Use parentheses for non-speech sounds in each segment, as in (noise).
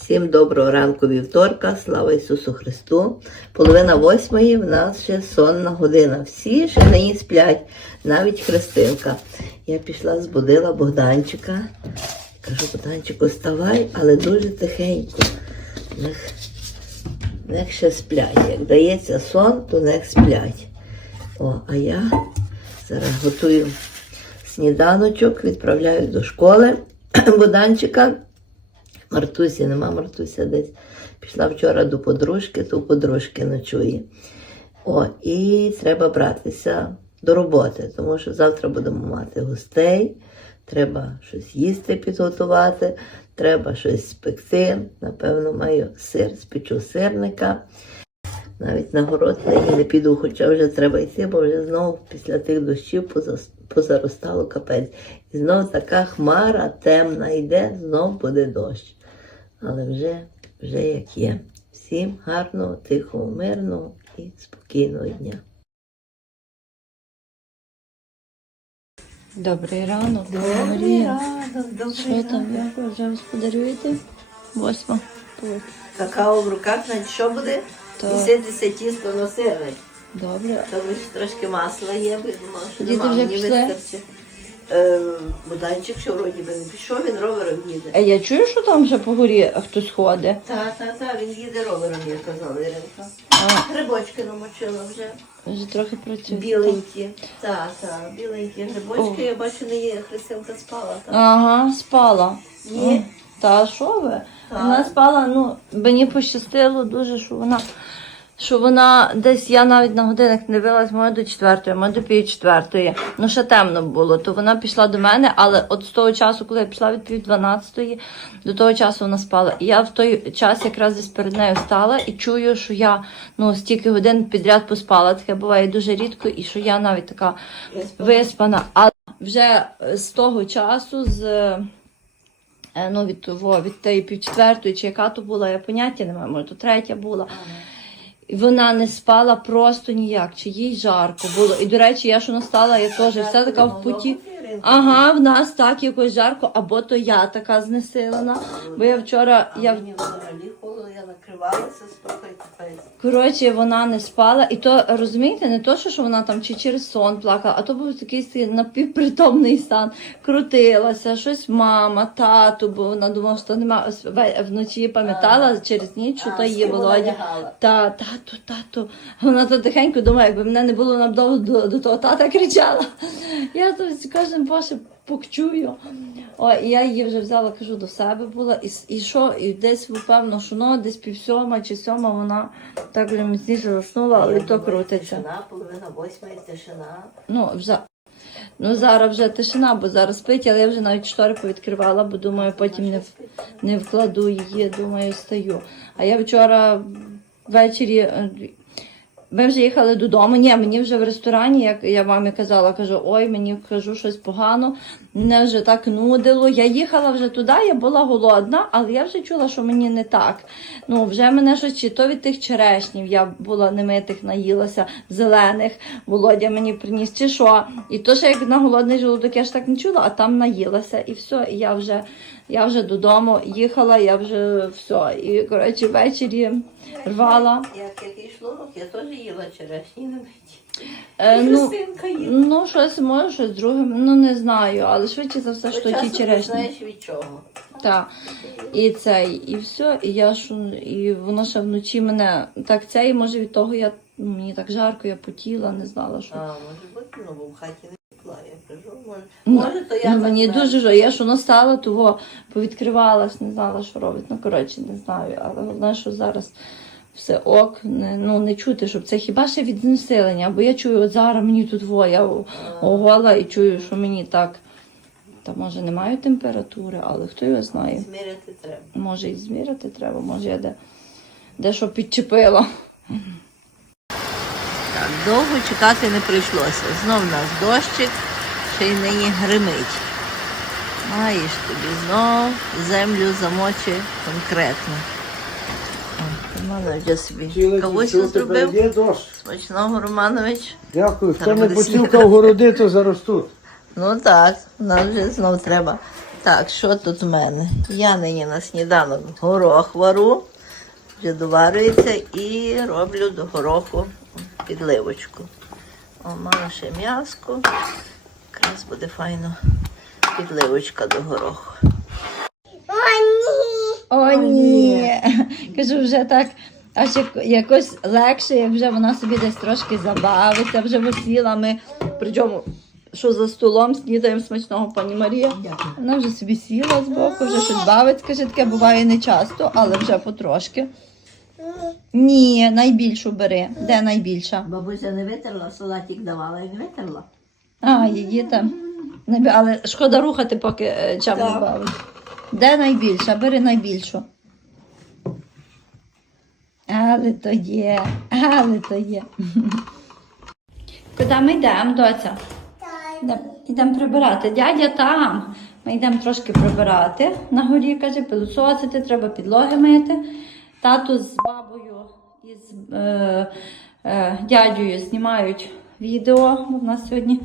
Всім доброго ранку вівторка, слава Ісусу Христу. Половина восьмої в нас ще сонна година. Всі ще нині сплять, навіть Христинка. Я пішла, збудила Богданчика. Кажу, Богданчику, вставай, але дуже тихенько. Нех, нех ще сплять. Як дається сон, то нех сплять. О, а я зараз готую сніданочок, відправляю до школи (clears throat) Богданчика. Мартусі, нема Мартуся десь. Пішла вчора до подружки, то у подружки ночує. О, і треба братися до роботи, тому що завтра будемо мати гостей, треба щось їсти підготувати, треба щось спекти. Напевно, маю сир, спечу сирника. Навіть на город нині не піду, хоча вже треба йти, бо вже знову після тих дощів позаростало капець. І знов така хмара темна йде, знов буде дощ. Але вже, вже як є. Всім гарного, тихого, мирного і спокійного дня. Добрий ранок, Марія. ранок, добрий Що там, як ви вже господарюєте? Восьма. Какао в руках, значить, що буде? Так. Тісто на сирник. Добре. Та лише трошки масла є, бо я думала, що Діти нема, вже мені пішли? вистачить. Е, Буданчик ще вроді би не пішов, він ровером їде. А я чую, що там вже по горі хтось ходить. Так, так, так, він їде ровером, я казала Іринка. А, Грибочки намочила вже. вже трохи працює. Біленькі. Так, так, біленькі грибочки. Я бачу, не є. Христинка спала. Так. Ага, спала. Ні? Та що ви? Так. Вона спала, ну, мені пощастило дуже, що вона. Що вона десь я навіть на годинник не дивилась, може до четвертої, може до пів четвертої. Ну ще темно було. То вона пішла до мене, але от з того часу, коли я пішла від пів дванадцятої, до того часу вона спала. І я в той час якраз десь перед нею стала і чую, що я ну стільки годин підряд поспала. Таке буває дуже рідко, і що я навіть така виспана. А вже з того часу, з е, ну, від, того, від тієї півчетвертої, чи яка то була, я поняття не маю, може, то третя була. І вона не спала просто ніяк, чи їй жарко було. І, до речі, я що настала, я теж вся така в путі. Ага, в нас так якось жарко, або то я така знесилена. Бо я вчора, я Мені взагалі холодно, я накривалася, слухай, капець. Коротше, вона не спала, і то розумієте, не то, що вона там чи через сон плакала, а то був такий напівпритомний стан. Крутилася, щось мама, тату, бо вона думала, що нема вночі пам'ятала через ніч, що то її Володя. Та, тату, тату. Вона то тихенько думає, якби мене не було вона б до, до того тата кричала. Я то кожен боже покчую. О, і я її вже взяла, кажу, до себе була. І, і що? І десь, певно, що ну, десь пів сьома чи сьома вона так вже міцніше заснула, але то крутиться. Тишина, половина восьмої, тишина. Ну, вже. Ну, зараз вже тишина, бо зараз спить, але я вже навіть штори повідкривала, бо думаю, потім не, не вкладу її, думаю, стаю. А я вчора ввечері. Ми вже їхали додому. Ні, мені вже в ресторані, як я мамі казала, кажу, ой, мені кажу щось погано, мене вже так нудило. Я їхала вже туди, я була голодна, але я вже чула, що мені не так. Ну, вже мене щось чи то від тих черешнів, я була немитих, наїлася, зелених, Володя мені приніс, чи що. І то, що як на голодний желудок, я ж так не чула, а там наїлася, і все. І я вже, я вже додому їхала, я вже все. І коротше, ввечері рвала. Як який шлунок, я теж їла черешні на. Е, ну, їла. ну, щось може, щось друге, ну не знаю, але швидше за все, що ті черешні. знаєш від чого. Так. І цей, і все, і я ж, і воно ще вночі мене так це, і може від того я ну, мені так жарко, я потіла, не знала, що. А, може бути, ну, бо в хаті не тепла, я кажу, може, Ну, може то я ну, мені дуже жо. Я ж воно стала, того повідкривалась, не знала, що робить. Ну, коротше, не знаю. Але головне, що зараз все ок, не, ну, не чути, щоб це хіба ще від знесилення. Бо я чую, от зараз мені тут во, я огола і чую, що мені так. Та може не маю температури, але хто його знає. Зміряти треба. Може і зміряти треба, може я де, дещо підчепила. Так, довго чекати не прийшлося. Знов нас дощик, ще й нині гримить. Маєш тобі знов землю замочи конкретно. Романович вже собі кавусю зробив. Смачного, Романович. Дякую. Хто не поцілкав (laughs) городи, то заростуть. Ну так, нам вже знов треба Так, що тут в мене? Я нині на сніданок горох вару, вже доварюється і роблю до гороху підливочку. О, маю ще м'яско. Якраз буде файно підливочка до гороху. О, ні. (laughs) Кажу, вже так. Аж якось легше, як вже вона собі десь трошки забавиться, вже висіла. Ми причому, що за столом снідаємо смачного пані Марія. Вона вже собі сіла з боку, вже щось бавить, каже, таке буває не часто, але вже потрошки. Ні, найбільшу бери. Де найбільша? Бабуся не витерла, салатик давала і не витерла. А, її там. Не Але шкода рухати, поки е, чам не бавить. Де найбільша? Бери найбільшу. Але то є, але то є. (laughs) Куди ми йдемо, доця? Йдемо йдем прибирати. Дядя там. Ми йдемо трошки прибирати. На горі, каже, пилососити, треба підлоги мити. Тату з бабою і з е, е, дядею знімають відео. У нас сьогодні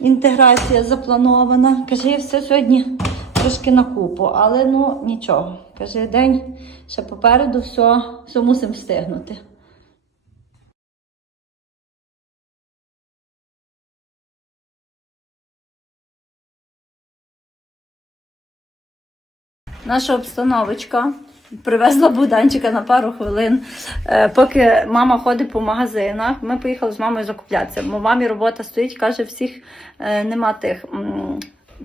інтеграція запланована. Каже, я все сьогодні трошки на купу, але ну нічого. Каже, день ще попереду, все, все мусимо встигнути. Наша обстановочка. Привезла Буданчика на пару хвилин. Е, Поки мама ходить по магазинах, ми поїхали з мамою закуплятися. Бо мамі робота стоїть, каже, всіх е, нема тих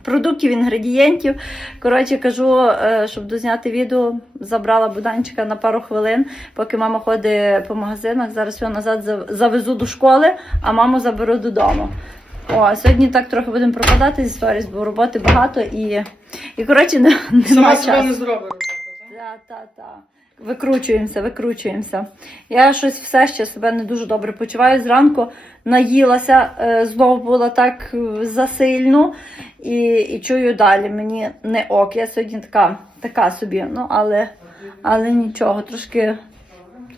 продуктів, інгредієнтів. Коротше, кажу, е, щоб дозняти відео, забрала Буданчика на пару хвилин, поки мама ходить по магазинах. Зараз його назад завезу до школи, а маму заберу додому. О, сьогодні так трохи будемо пропадати зі сторіс, бо роботи багато і, і коротше, не, (laughs) нема Сама себе часу. не зробить робота, Та, так? та, та. Викручуємося, викручуємося. Я щось все ще себе не дуже добре почуваю. Зранку наїлася, е, знову була так е, засильно і, і чую далі. Мені не ок. Я сьогодні така, така собі. Ну, але, але нічого, трошки,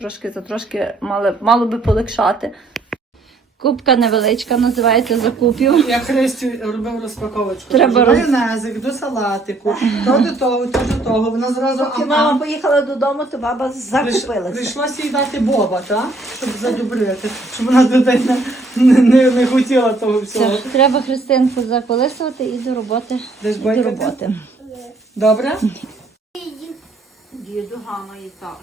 трошки за трошки мало, мало би полегшати. Кубка невеличка, називається закупів. Я Христю робив розпаковочку. Треба роз- майонезик до салатику, то до того, то до того. Вона зразу Поки мама поїхала додому, то баба закупилася. Прийшлося їй дати боба, так? Щоб задобрити, щоб вона дитина не, не, не хотіла того всього. Все, треба Христинку заколисувати і до роботи. Десь І до роботи. Добре? Діду гамає так.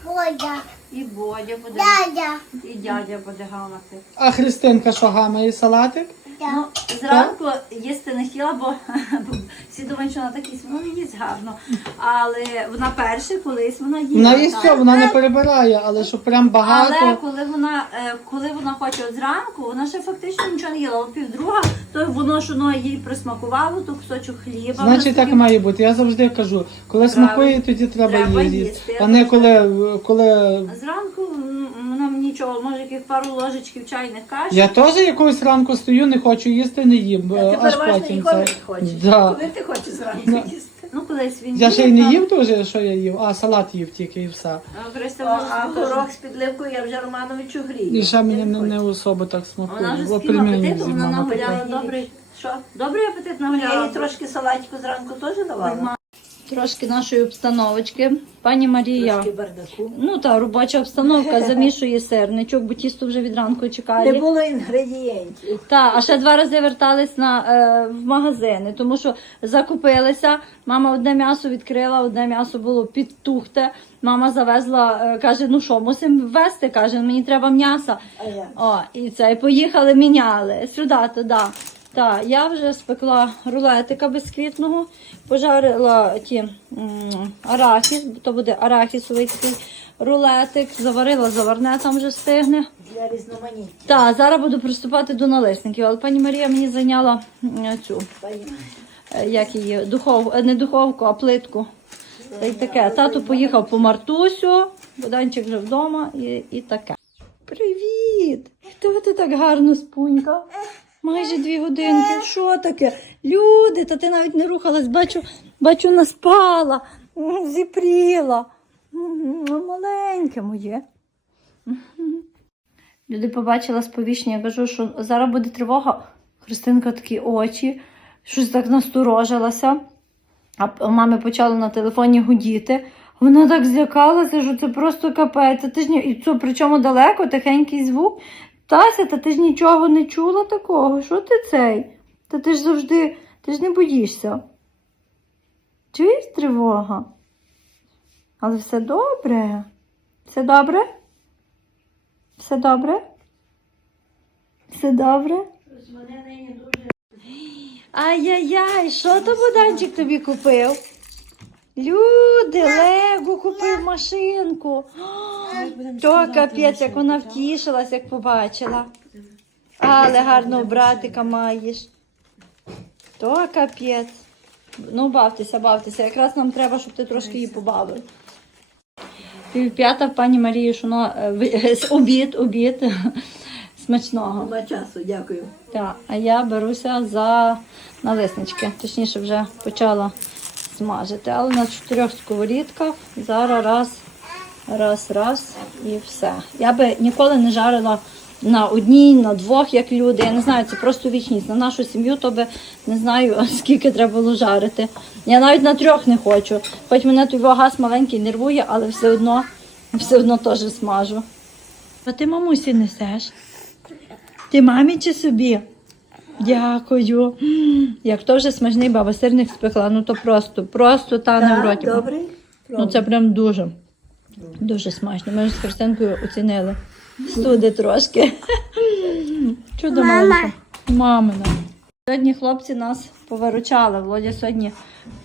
І Бодя буде, дядя, і дядя буде гамати. А Христинка що гамає салатик? Ну, зранку їсти не хотіла, бо, (laughs) бо всі думають, що вона так їсть. Вона не їсть гарно. Але вона перше колись вона їла. Вона так. все, вона не перебирає, але що прям багато. Але коли вона, е, коли вона хоче от зранку, вона ще фактично нічого не їла. От півдруга, то воно ж воно їй присмакувало, то кусочок хліба. Значить, так собі- має бути. Я завжди кажу, коли смакує, тоді треба, Треба їсти. їсти. А не коли, коли Зранку м, вона мені нічого, може яких пару ложечків чайних каші. Я теж якогось ранку стою, не хочу їсти, не їм, Ти аж переважно ніколи це. не хочеш. Да. Коли ти хочеш зранку Ну. їсти? Ну, колись він Я ще й не їв дуже, що я їв, а салат їв тільки і все. а, горох з підливкою я вже Романовичу грію. І ще мені не, не особо так Вона вже з ким апетитом, вона нагуляла добрий. Що? Добрий апетит Я їй трошки салатику зранку теж давала. Трошки нашої обстановочки. Пані Марія. Трошки бардаку. Ну та робоча обстановка (laughs) замішує сирничок, бо тісто вже від ранку Не було інгредієнтів. Та, а ще два рази вертались на, е, в магазини, тому що закупилися. Мама одне м'ясо відкрила, одне м'ясо було підтухте. Мама завезла, е, каже, ну що, мусимо ввести, каже, мені треба м'яса. А я? О, і це, і поїхали, міняли. Сюди, туди. Так, я вже спекла рулетика безквітного, пожарила ті м, арахіс, то буде арахісовий рулетик, заварила заварне, там вже стигне. Для різноманіття. Так, зараз буду приступати до налисників, але пані Марія мені зайняла цю, е, як її, духов, е, не духовку, а плитку. Та й таке. Тато поїхав по Мартусю, Боданчик вже вдома і, і таке. Привіт! Хто ти так гарно спунька? Майже дві годинки. Що таке? Люди, та ти навіть не рухалась, бачу, бачу, наспала, зіпріла. Маленьке моє. Люди побачила сповіщення, я кажу, що зараз буде тривога. Христинка такі очі, щось так насторожилася. А мами почало на телефоні гудіти. Вона так злякалася, що це просто капець. Ти ж ні... І це причому далеко, тихенький звук. Тася, та ти ж нічого не чула такого. Що ти цей? Та ти ж завжди, ти ж не боїшся. Чуєш тривога? Але все добре. Все добре? Все добре? Все добре? Ай-яй-яй, що то Буданчик тобі купив? Люди, Лего купив машинку. То капець, як вона втішилась, як побачила. Але гарного братика маєш. То капець. Ну, бавтеся, бавтеся. Якраз нам треба, щоб ти трошки її побавив. Півп'ята пані Марії, що воно е, з обід, обід. (laughs) Смачного. Нема часу, дякую. Так, а я беруся за налиснички. Точніше, вже почала смажити. Але на чотирьох сковорідках зараз раз, раз, раз і все. Я би ніколи не жарила на одній, на двох, як люди. Я не знаю, це просто вічність. На нашу сім'ю то би не знаю, (laughs) скільки треба було жарити. Я навіть на трьох не хочу. Хоч мене той газ маленький нервує, але все одно, все одно теж смажу. А ти мамусі несеш? Ти мамі чи собі? Дякую. М, Як то вже смачний баба сирник спекла, ну то просто, просто та не в роті. добрий? Ну це прям дуже, дуже смачно. Ми ж з Христинкою оцінили. Студи трошки. Чудо маленьке. Мамина. Сьогодні хлопці нас повиручали. Володя сьогодні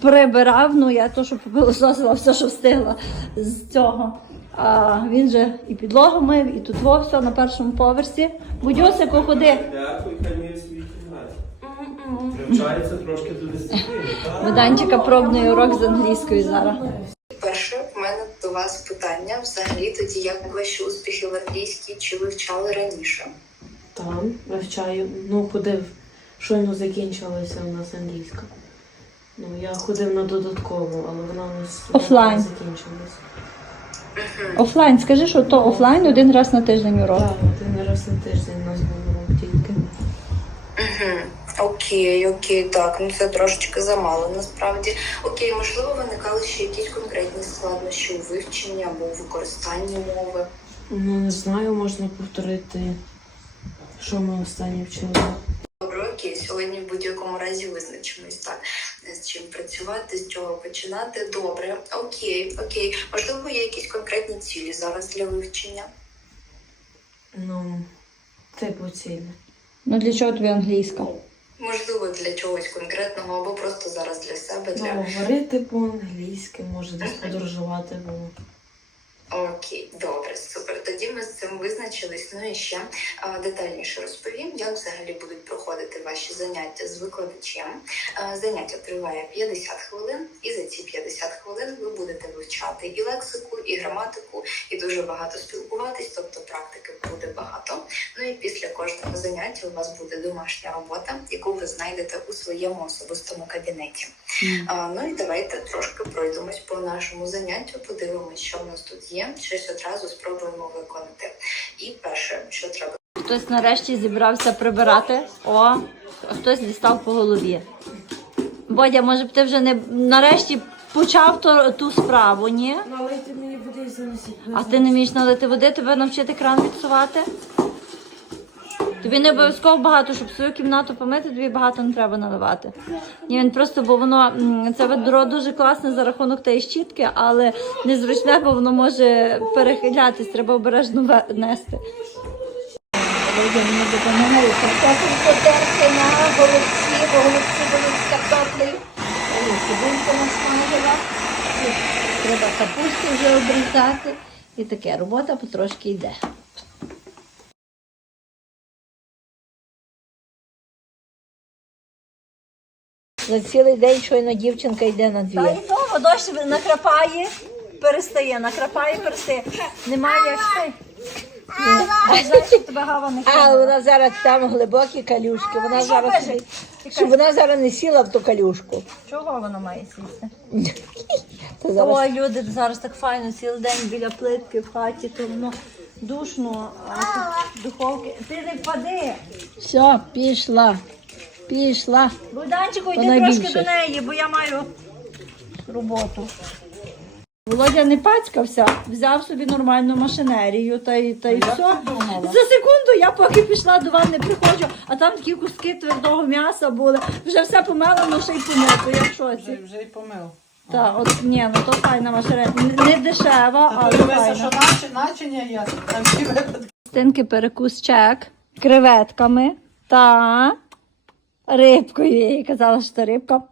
прибирав. Ну я то, що попилососила, все, що встигла з цього. А він же і підлогу мив, і тут во все на першому поверсі. Будьосику, ходи. Дякую, Привчається трошки до дисципліни. так? Боданчика пробний урок з англійської зараз. Перше, в мене до вас питання взагалі тоді, як ваші успіхи в англійській чи вивчали раніше? Там вивчаю. Ну, ходив, щойно закінчилася у нас англійська. Ну, я ходив на додаткову, але вона у нас Офлайн. закінчилась. Офлайн, скажи, що то офлайн один раз на тиждень урок. Так, один раз на тиждень у нас був урок тільки. Угу. Окей, окей, так, ну це трошечки замало насправді. Окей, можливо, виникали ще якісь конкретні складнощі у вивченні або у використанні мови. Ну, не знаю, можна повторити, що ми останнє вчили. Добре, окей, сьогодні в будь-якому разі визначимось так, з чим працювати, з чого починати. Добре, окей, окей. Можливо, є якісь конкретні цілі зараз для вивчення. Ну, типу цілі. Ну для чого тобі англійська? Можливо, для чогось конкретного або просто зараз для себе, для Ну, говорити по-англійськи, може десь подорожувати було. Окей, добре, супер. Тоді ми з цим визначились. Ну і ще детальніше розповім, як взагалі будуть проходити ваші заняття з викладачем. Заняття триває 50 хвилин, і за ці 50 хвилин ви будете вивчати і лексику, і граматику, і дуже багато спілкуватись, тобто практики буде багато. Ну і після кожного заняття у вас буде домашня робота, яку ви знайдете у своєму особистому кабінеті. А, ну і давайте трошки пройдемось по нашому заняттю, подивимось, що в нас тут є. Щось одразу спробуємо виконати. І перше, що треба Хтось нарешті зібрався прибирати. О, хтось дістав по голові. Бодя, може б ти вже не нарешті почав ту, ту справу, ні? Налити мені води заносити. А ти не вмієш налити води, тебе навчити кран відсувати? Тобі не обов'язково багато, щоб свою кімнату помити, тобі багато не треба наливати. Ні, він просто, бо воно це ведро дуже класне за рахунок тієї щітки, але незручне, бо воно може перехилятись, треба обережно нести. Треба капусту вже обрізати. І таке, робота потрошки йде. За цілий день щойно дівчинка йде на дві. Та й того, дощ накрапає, перестає, накрапає, перестає. Немає як ти. А знаєш, що тебе гава не А кинула? вона зараз там глибокі калюшки. Вона зараз не, щоб вона зараз не сіла в ту калюшку. Чого вона має сісти? (laughs) Та зараз Ой, люди зараз так файно, цілий день біля плитки в хаті, то воно душно, а тут духовки. Ти не впади. все, пішла. Пішла. Богданчику, йди трошки до неї, бо я маю роботу. Володя не пацькався, взяв собі нормальну машинерію та й, та й все. За секунду я поки пішла до ванни приходжу, а там такі куски твердого м'яса були. Вже все помелено, ще й помито, я в шоці. Вже й помив. Так, от ні, ну то файна машинерія. Не- Не дешева, але Дивися, що файна. наче- начиня є. Там всі випадки. Стинки перекус чек креветками та рибкою. Я їй казала, що рибка.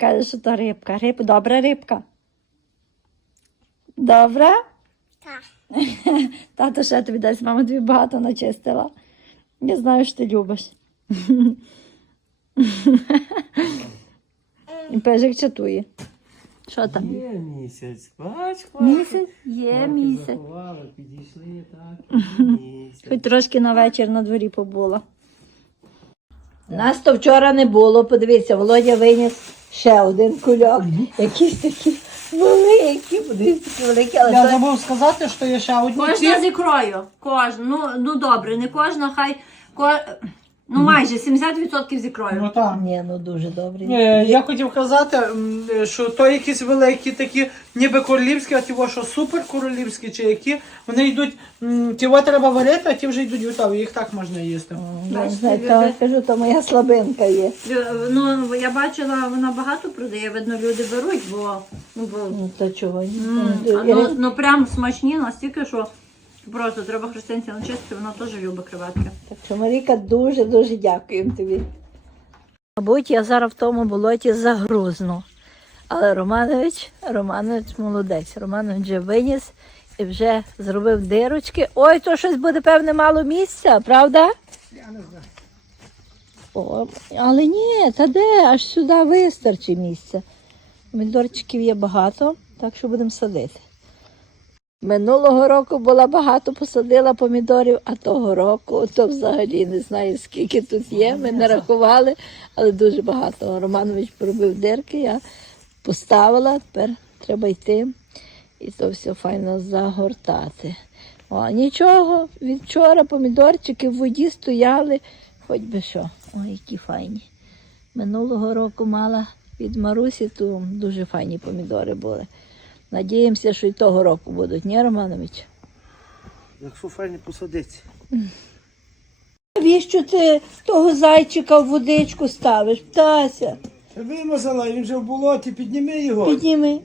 Каже, що то рибка. Риб, добра рибка. Добре? Так. (laughs) Тато ще тобі дасть, мама тобі багато начистила. Я знаю, що ти любиш. (laughs) І пежик чатує. Що там? Є місяць, бач, Місяць? Є місяць. заховали, підійшли, так. (laughs) Місяць. Хоч трошки на вечір на дворі побула. Нас то вчора не було. Подивіться, Володя виніс ще один кульок. Якісь такі великі, подивіться, такі великі, але Я то- забув сказати, що є ще одні Кожна з ікрою. Кожна. Ну, ну добре, не кожна, хай. Ко... Ну майже 70% з ікрою. Ну так. Ні, ну дуже добрі. Е, Я хотів казати, м, е, що то якісь великі такі, ніби королівські, а ті, во, що супер королівські, чи які, вони йдуть, м, ті во треба варити, а ті вже йдуть готові, їх так можна їсти. Я знаю, то, кажу, то моя слабинка є. Ну, я бачила, вона багато продає, видно, люди беруть, бо ну, бо Ну то чого? ні? м, Ну, а ну, ну прям смачні настільки, що просто треба христинці начистити, вона теж любить креветки. Так що, Маріка, дуже-дуже дякуємо тобі. Мабуть, я зараз в тому болоті загрузну. Але Романович, Романович молодець. Романович вже виніс і вже зробив дирочки. Ой, то щось буде, певне, мало місця, правда? Я не знаю. О, але ні, та де, аж сюди вистачить місця. Помідорчиків є багато, так що будемо садити. Минулого року була багато посадила помідорів, а того року то взагалі не знаю скільки тут є. Ми не рахували, але дуже багато. Романович поробив дирки, я поставила, тепер треба йти і то все файно загортати. О, нічого, від вчора помідорчики в воді стояли, хоч би що. Ой, які файні. Минулого року мала від Марусі, то дуже файні помідори були. Надіємося, що і того року будуть, ні, Романович? Якщо файно посадити. Навіщо ти того зайчика в водичку ставиш? Птася, Вимазала, він вже в болоті, підніми його. підніми.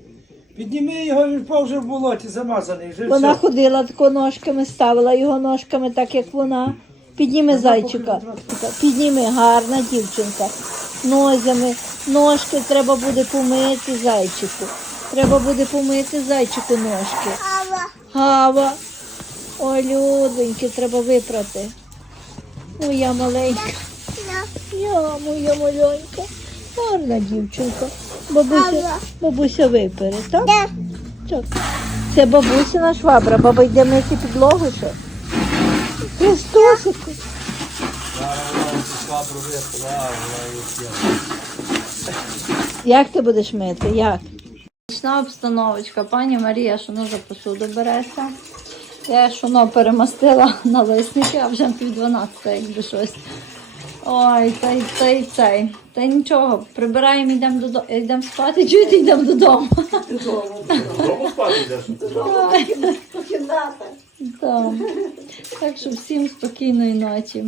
Підніми його, він впав вже в болоті, замазаний. Вже Вона все. ходила тако ножками, ставила його ножками, так як вона. Підніми зайчика. Підніми, гарна дівчинка. Нозями. Ножки треба буде помити зайчику. Треба буде помити зайчику ножки. Гава. Ой, людоньки, треба випрати. Моя маленька. Я, моя маленька. Гарна дівчинка. Бабуся, бабуся випере, так? Так. Це бабусина швабра. Баба йде мити підлогу, що? Христосику. Як ти будеш мити? Як? Нічна обстановочка. Пані Марія шуно за посуду береться. Я шуно перемастила на лисники, а вже пів 12, якби щось. Ой, та й та й цей. Та нічого, прибираємо, йдемо додому, йдемо спати, чуєте, йдемо додому. Дому спати йдеш? Так що всім спокійної ночі.